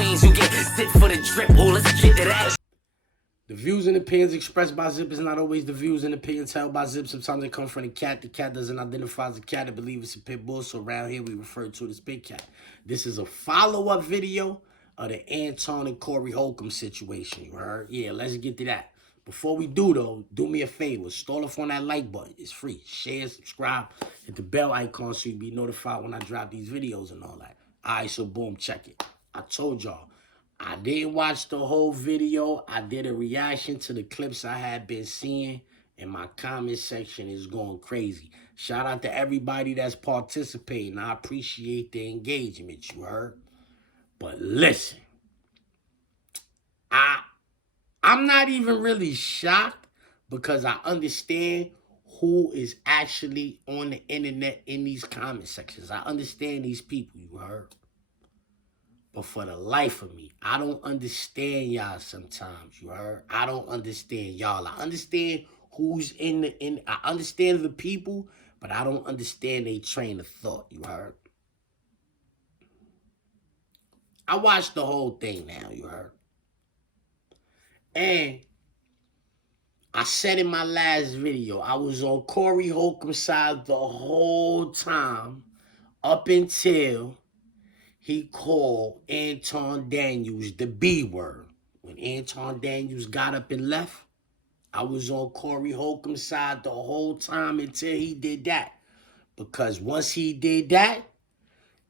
queens, you get zip for the drip. Oh, let's get to that. The views and opinions expressed by Zip is not always the views and opinions held by Zip. Sometimes they come from the cat. The cat doesn't identify as a cat. I believe it's a pit bull, so around here we refer to it as Big Cat. This is a follow-up video of the Anton and Corey Holcomb situation, you heard? Yeah, let's get to that. Before we do, though, do me a favor. Stall off on that like button. It's free. Share, subscribe, hit the bell icon so you be notified when I drop these videos and all that. All right, so boom, check it. I told y'all. I didn't watch the whole video. I did a reaction to the clips I had been seeing, and my comment section is going crazy. Shout out to everybody that's participating. I appreciate the engagement, you heard? But listen, I'm not even really shocked because I understand who is actually on the internet in these comment sections. I understand these people, you heard? But for the life of me, I don't understand y'all sometimes, you heard? I don't understand y'all. I understand who's I understand the people, but I don't understand their train of thought, you heard? I watched the whole thing now, you heard? And I said in my last video, I was on Corey Holcomb's side the whole time up until he called Anton Daniels the B word. When Anton Daniels got up and left, I was on Corey Holcomb's side the whole time until he did that. Because once he did that,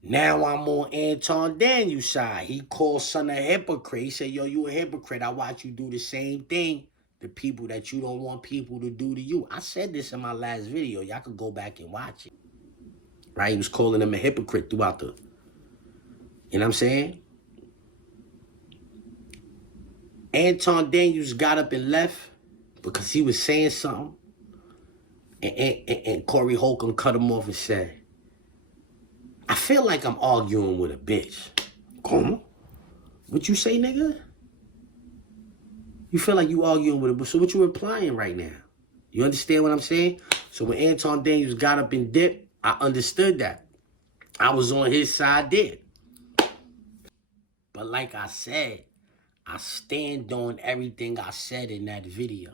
now I'm on Anton Daniels' side. He called son a hypocrite. He said, yo, you a hypocrite. I watch you do the same thing to people that you don't want people to do to you. I said this in my last video. Y'all could go back and watch it. Right? He was calling him a hypocrite throughout the... You know what I'm saying? Anton Daniels got up and left because he was saying something. And Corey Holcomb cut him off and said, I feel like I'm arguing with a bitch. Como? What you say, nigga? You feel like you arguing with a bitch. So what you implying right now? You understand what I'm saying? So when Anton Daniels got up and dipped, I understood that. I was on his side there. But like I said, I stand on everything I said in that video.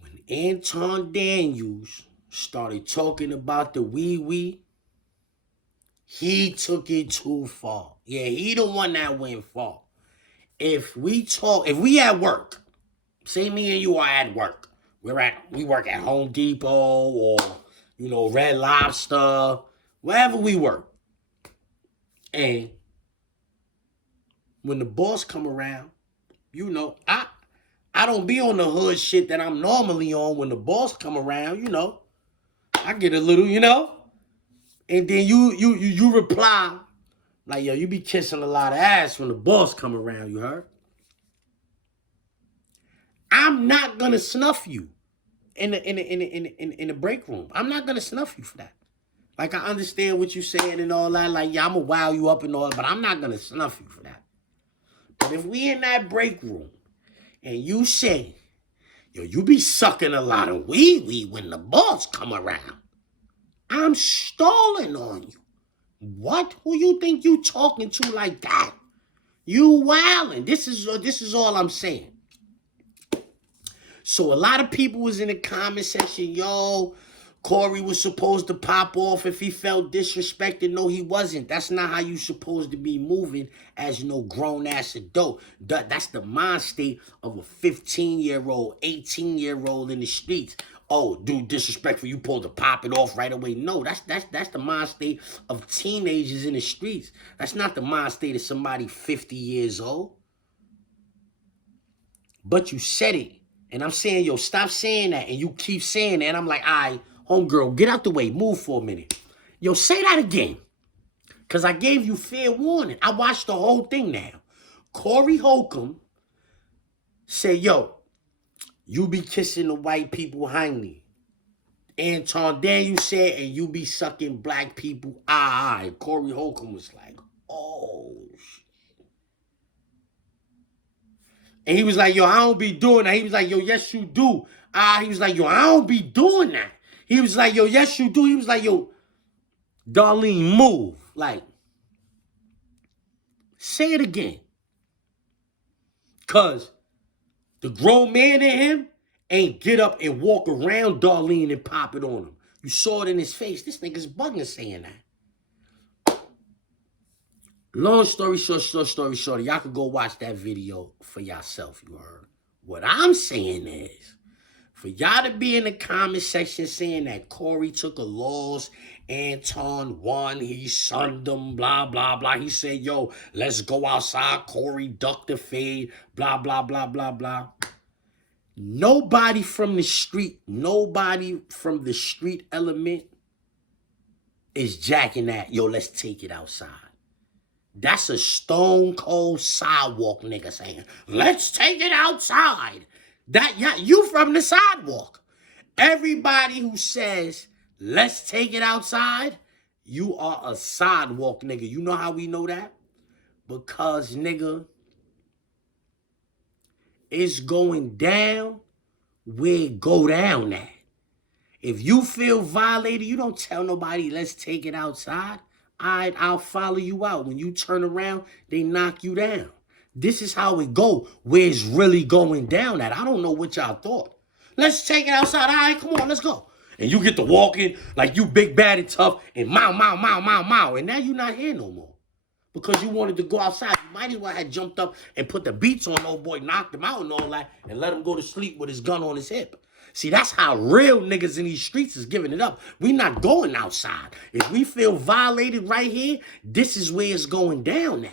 When Anton Daniels started talking about the wee-wee, he took it too far. Yeah, he the one that went far. If we at work, say me and you are at work. We work at Home Depot or, you know, Red Lobster, wherever we work. And when the boss come around, you know, I don't be on the hood shit that I'm normally on. When the boss come around, you know, I get a little, you know, and then you reply like, yo, you be kissing a lot of ass when the boss come around, you heard? I'm not gonna snuff you in the break room. I'm not gonna snuff you for that. Like, I understand what you're saying and all that. Like, yeah, I'm gonna wow you up and all that, but I'm not gonna snuff you for that. But if we in that break room and you say, yo, you be sucking a lot of wee-wee when the boss come around, I'm stalling on you. What? Who you think you talking to like that? You wildin'. This is all I'm saying. So a lot of people was in the comment section, yo, Corey was supposed to pop off if he felt disrespected. No, he wasn't. That's not how you supposed to be moving as no grown-ass adult. That's the mind state of a 15-year-old, 18-year-old in the streets. Oh, dude, disrespectful, you supposed to pop it off right away. No, that's the mind state of teenagers in the streets. That's not the mind state of somebody 50 years old. But you said it. And I'm saying, yo, stop saying that. And you keep saying that. And I'm like, all right, homegirl, get out the way. Move for a minute. Yo, say that again. Because I gave you fair warning. I watched the whole thing now. Corey Holcomb said, yo, you be kissing the white people hangly. Anton Daniels said, and you be sucking black people. Corey Holcomb was like, oh, shit. And he was like, yo, I don't be doing that. He was like, yo, yes, you do. He was like, yo, I don't be doing that. He was like, yo, yes, you do. He was like, yo, Darlene, move. Like, Say it again. Because the grown man in him ain't get up and walk around Darlene and pop it on him. You saw it in his face. This nigga's bugging saying that. Long story short, y'all can go watch that video for yourself, you heard. What I'm saying is, for y'all to be in the comment section saying that Corey took a loss, Anton won, he sunned him, blah, blah, blah. He said, yo, let's go outside. Corey ducked the fade, blah, blah, blah, blah, blah. Nobody from the street element is jacking that, yo, let's take it outside. That's a stone cold sidewalk nigga saying, let's take it outside. Yeah, you from the sidewalk. Everybody who says, let's take it outside, you are a sidewalk nigga. You know how we know that? Because, nigga, it's going down where it go down at. If you feel violated, you don't tell nobody, let's take it outside. I'll follow you out. When you turn around, they knock you down. This is how it go, where it's really going down at. I don't know what y'all thought. Let's take it outside. All right, come on, let's go. And you get to walking like you big, bad, and tough, and mow. And now you're not here no more. Because you wanted to go outside. You might as well have jumped up and put the beats on old boy, knocked him out and all that, and let him go to sleep with his gun on his hip. See, that's how real niggas in these streets is giving it up. We not going outside. If we feel violated right here, this is where it's going down at.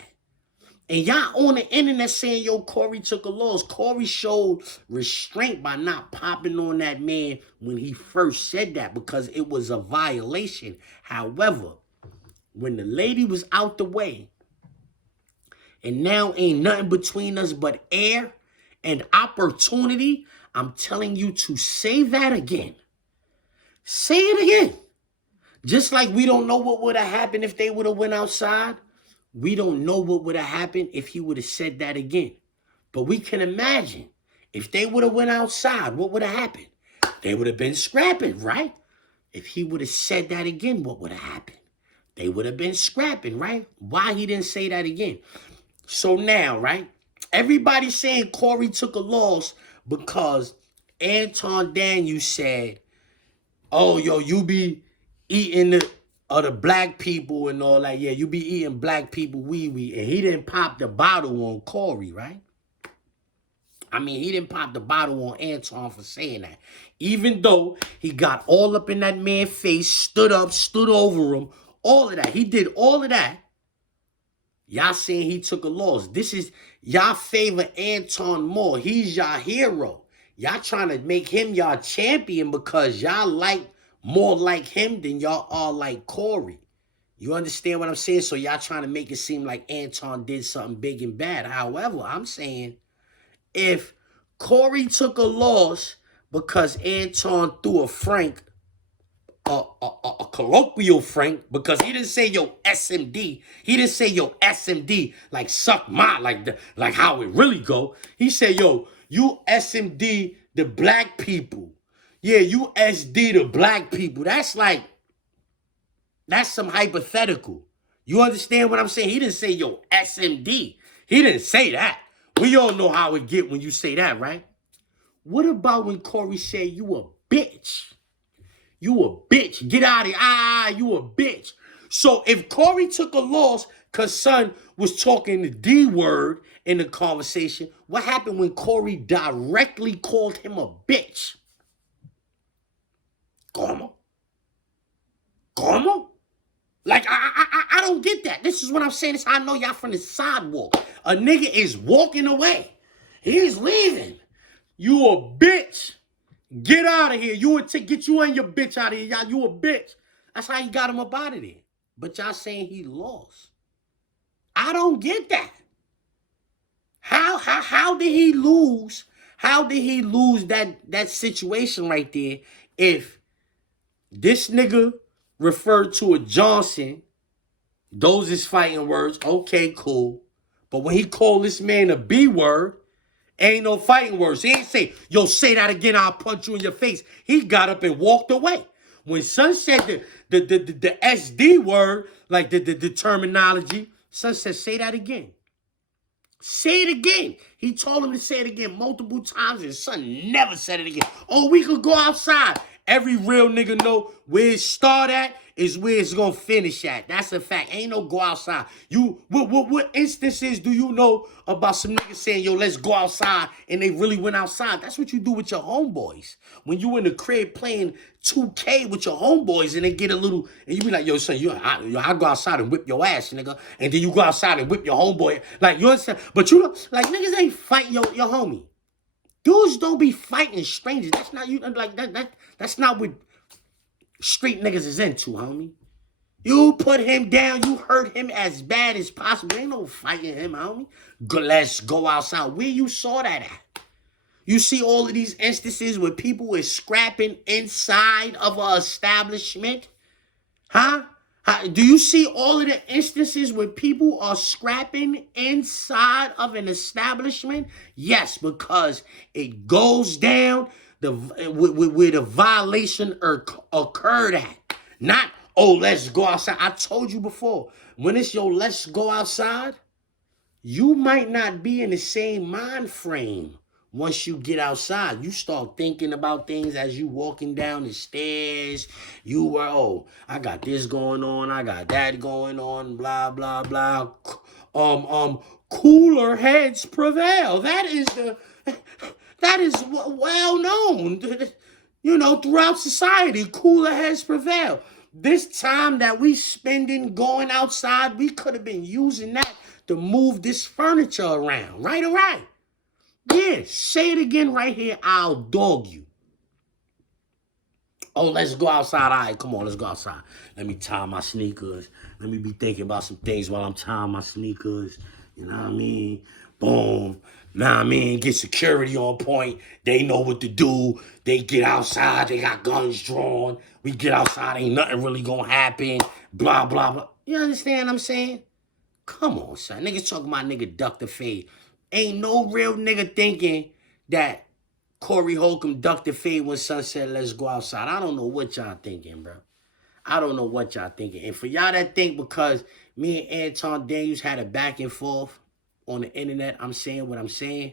And y'all on the internet saying, yo, Corey took a loss. Corey showed restraint by not popping on that man when he first said that because it was a violation. However, when the lady was out the way and now ain't nothing between us but air and opportunity, I'm telling you to say that again. Say it again. Just like we don't know what would have happened if they would have went outside. We don't know what would have happened if he would have said that again. But we can imagine if they would have went outside, what would have happened? They would have been scrapping, right? If he would have said that again, what would have happened? They would have been scrapping, right? Why he didn't say that again? So now, right? Everybody's saying Corey took a loss because Anton Daniels said, oh, yo, you be eating the black people and all that. Yeah, you be eating black people wee-wee. And he didn't pop the bottle on Corey, right? I mean, he didn't pop the bottle on Anton for saying that. Even though he got all up in that man's face, stood up, stood over him, all of that. He did all of that. Y'all saying he took a loss. This is, y'all favor Anton more. He's y'all hero. Y'all trying to make him y'all champion because y'all like more like him than y'all are like Corey. You understand what I'm saying? So y'all trying to make it seem like Anton did something big and bad. However, I'm saying if Corey took a loss because Anton threw a Frank, a colloquial Frank, because he didn't say yo SMD. He didn't say yo SMD like suck my like how it really go. He said yo you SMD the black people. Yeah, you SD the black people. That's some hypothetical. You understand what I'm saying? He didn't say yo SMD. He didn't say that. We all know how it get when you say that, right? What about when Corey said you a bitch? You a bitch. Get out of here. You a bitch. So if Corey took a loss because son was talking the D word in the conversation, what happened when Corey directly called him a bitch? ¿Cómo? Like, I don't get that. This is what I'm saying. This I know y'all from the sidewalk. A nigga is walking away. He's leaving. You a bitch. Get out of here. Get you and your bitch out of here. Y'all, you a bitch. That's how he got him up out of there. But y'all saying he lost. I don't get that. How did he lose? How did he lose that situation right there if this nigga referred to a Johnson, those is fighting words, okay, cool. But when he called this man a B word, ain't no fighting words. He ain't say, yo, say that again, I'll punch you in your face. He got up and walked away. When son said the SD word, like the terminology, son said, say that again. Say it again. He told him to say it again multiple times. His son never said it again. Oh, we could go outside. Every real nigga know where it start at is where it's gonna finish at. That's a fact. Ain't no go outside. You what instances do you know about some niggas saying, yo, let's go outside, and they really went outside? That's what you do with your homeboys. When you in the crib playing 2K with your homeboys and they get a little, and you be like, yo, son, I go outside and whip your ass, nigga. And then you go outside and whip your homeboy. Like, you understand? But you know, like, niggas ain't fighting your homie. Dudes don't be fighting strangers. That's not, you like that's not what street niggas is into, homie. You put him down, you hurt him as bad as possible. Ain't no fighting him, homie. Let's go outside. Where you saw that at? You see all of these instances where people is scrapping inside of an establishment? Huh? Do you see all of the instances where people are scrapping inside of an establishment? Yes, because it goes down where the violation occurred at. Not, oh, let's go outside. I told you before, when it's your let's go outside, you might not be in the same mind frame. Once you get outside, you start thinking about things as you walking down the stairs. You were, oh, I got this going on, I got that going on, blah, blah, blah. Cooler heads prevail. That is well known. You know, throughout society, cooler heads prevail. This time that we spending going outside, we could have been using that to move this furniture around. Right or right? Yeah, say it again right here. I'll dog you. Oh, let's go outside. All right, come on, let's go outside. Let me tie my sneakers. Let me be thinking about some things while I'm tying my sneakers. You know what I mean? Boom. Know what I mean? Get security on point. They know what to do. They get outside. They got guns drawn. We get outside. Ain't nothing really gonna happen. Blah, blah, blah. You understand what I'm saying? Come on, son. Niggas talking about nigga duck the fade. Ain't no real nigga thinking that Corey Holcomb ducked the fade when son said, let's go outside. I don't know what y'all thinking, bro. I don't know what y'all thinking. And for y'all that think because me and Anton Daniels had a back and forth on the internet, I'm saying what I'm saying,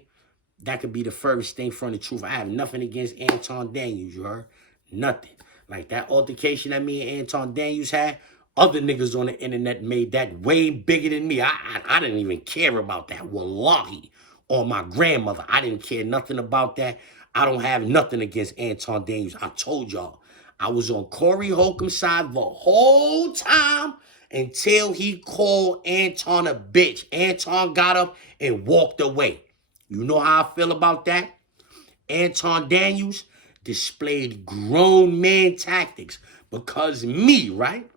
that could be the furthest thing from the truth. I have nothing against Anton Daniels, you heard? Nothing. Like that altercation that me and Anton Daniels had, other niggas on the internet made that way bigger than me. I didn't even care about that. Wallahi. Or my grandmother. I didn't care nothing about that. I don't have nothing against Anton Daniels. I told y'all. I was on Corey Holcomb's side the whole time until he called Anton a bitch. Anton got up and walked away. You know how I feel about that? Anton Daniels displayed grown man tactics because me, right?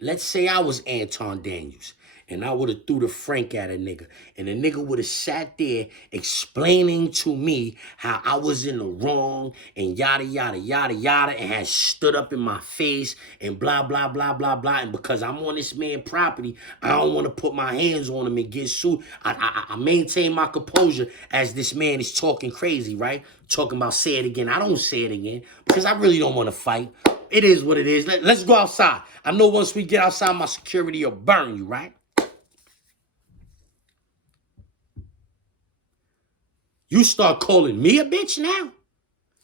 Let's say I was Anton Daniels and I would have threw the Frank at a nigga. And the nigga would have sat there explaining to me how I was in the wrong and yada, yada, yada, yada, and had stood up in my face and blah, blah, blah, blah, blah. And because I'm on this man's property, I don't want to put my hands on him and get sued. I maintain my composure as this man is talking crazy, right? Talking about say it again. I don't say it again because I really don't want to fight. It is what it is. Let's go outside. I know once we get outside, my security will burn you, right? You start calling me a bitch now?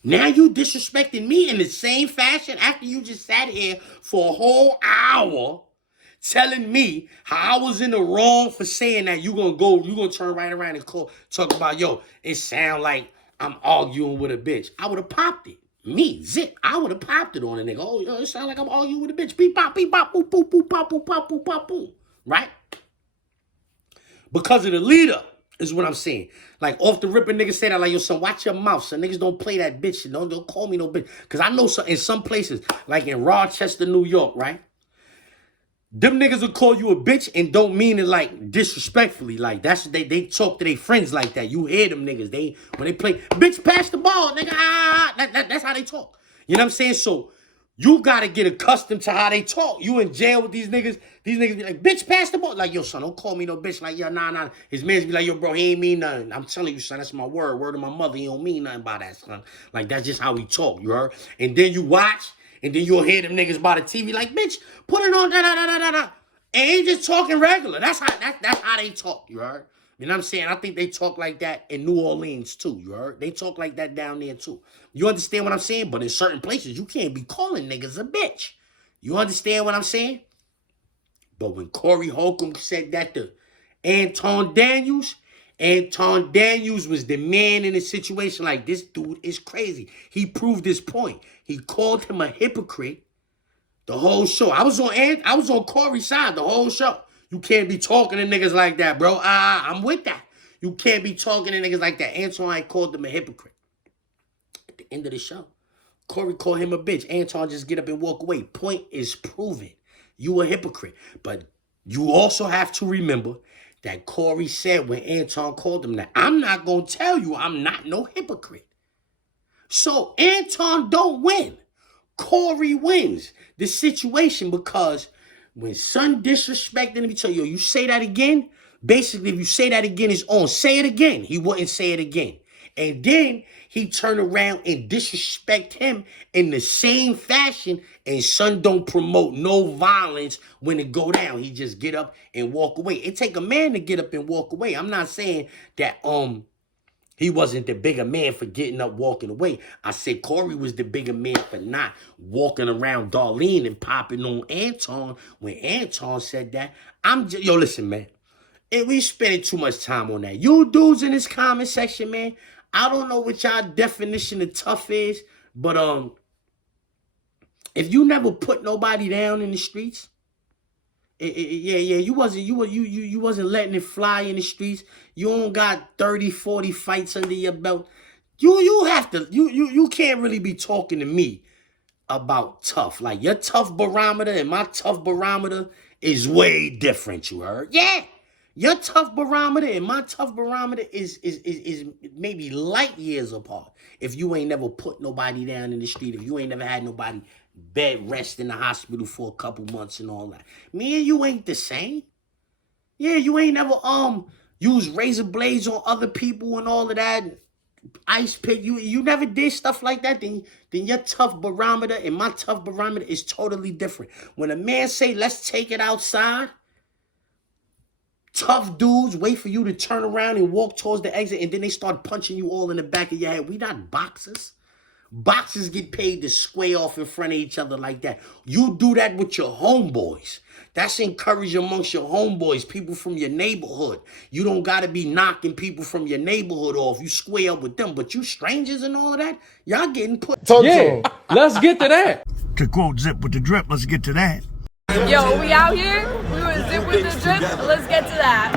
Now you disrespecting me in the same fashion after you just sat here for a whole hour telling me how I was in the wrong for saying that. You gonna turn right around and talk about, yo, it sound like I'm arguing with a bitch. I would have popped it. Me, Zip, I would have popped it on a nigga. Oh, yo, it sound like I'm arguing with a bitch. Beep, pop, boop, boop, boop, pop, boop, pop, boop, pop, boom. Right? Because of the leader is what I'm saying. Like, off the rip, a nigga say that, like, yo, son, watch your mouth, son. Niggas don't play that bitch shit. Don't call me no bitch. Because I know in some places, like in Rochester, New York, right? Them niggas will call you a bitch and don't mean it like disrespectfully. Like that's they talk to their friends like that. You hear them niggas. When they play, bitch, pass the ball, nigga. That's how they talk. You know what I'm saying? So you gotta get accustomed to how they talk. You in jail with these niggas. These niggas be like, bitch, pass the ball. Like, yo, son, don't call me no bitch. Like, yo, nah. His mans be like, yo, bro, he ain't mean nothing. I'm telling you, son, that's my word. Word of my mother, he don't mean nothing by that, son. Like, that's just how we talk, you heard? And then you watch. And then you'll hear them niggas by the TV like, bitch, put it on, da. And ain't just talking regular. That's how they talk, you heard? You know what I'm saying? I think they talk like that in New Orleans too, you heard? They talk like that down there too. You understand what I'm saying? But in certain places, you can't be calling niggas a bitch. You understand what I'm saying? But when Corey Holcomb said that to Anton Daniels was the man in a situation like, this dude is crazy. He proved his point. He called him a hypocrite the whole show. I was on Corey's side the whole show. You can't be talking to niggas like that, bro. I'm with that. You can't be talking to niggas like that. Anton called him a hypocrite. At the end of the show, Corey called him a bitch. Anton just get up and walk away. Point is proven. You a hypocrite. But you also have to remember that Corey said when Anton called him that, I'm not going to tell you I'm not no hypocrite. So Anton don't win. Corey wins the situation, because when son disrespecting him, he tell you, you say that again. Basically, if you say that again, it's on. Say it again. He wouldn't say it again. And then he turn around and disrespect him in the same fashion. And son don't promote no violence when it go down. He just get up and walk away. It take a man to get up and walk away. I'm not saying that he wasn't the bigger man for getting up, walking away. I said Corey was the bigger man for not walking around Darlene and popping on Anton when Anton said that. Yo, listen, man. And we spending too much time on that. You dudes in this comment section, man, I don't know what y'all definition of tough is, but if you never put nobody down in the streets, you wasn't letting it fly in the streets. You don't got 30, 40 fights under your belt. You can't really be talking to me about tough. Like, your tough barometer and my tough barometer is way different, you heard? Yeah. Your tough barometer and my tough barometer is maybe light years apart. If you ain't never put nobody down in the street, if you ain't never had nobody bed rest in the hospital for a couple months and all that. Me and you ain't the same. Yeah, you ain't never use razor blades on other people and all of that. Ice pick. You never did stuff like that. Then your tough barometer and my tough barometer is totally different. When a man say, let's take it outside, tough dudes wait for you to turn around and walk towards the exit, and then they start punching you all in the back of your head. We not boxers. Boxers get paid to square off in front of each other like that. You do that with your homeboys. That's encouraged amongst your homeboys, people from your neighborhood. You don't got to be knocking people from your neighborhood off. You square up with them. But you strangers and all of that, y'all getting put. Yeah, let's get to that. To quote Zip with the Drip, let's get to that. Yo, we out here. We were Zip with the Drip. Let's get to that.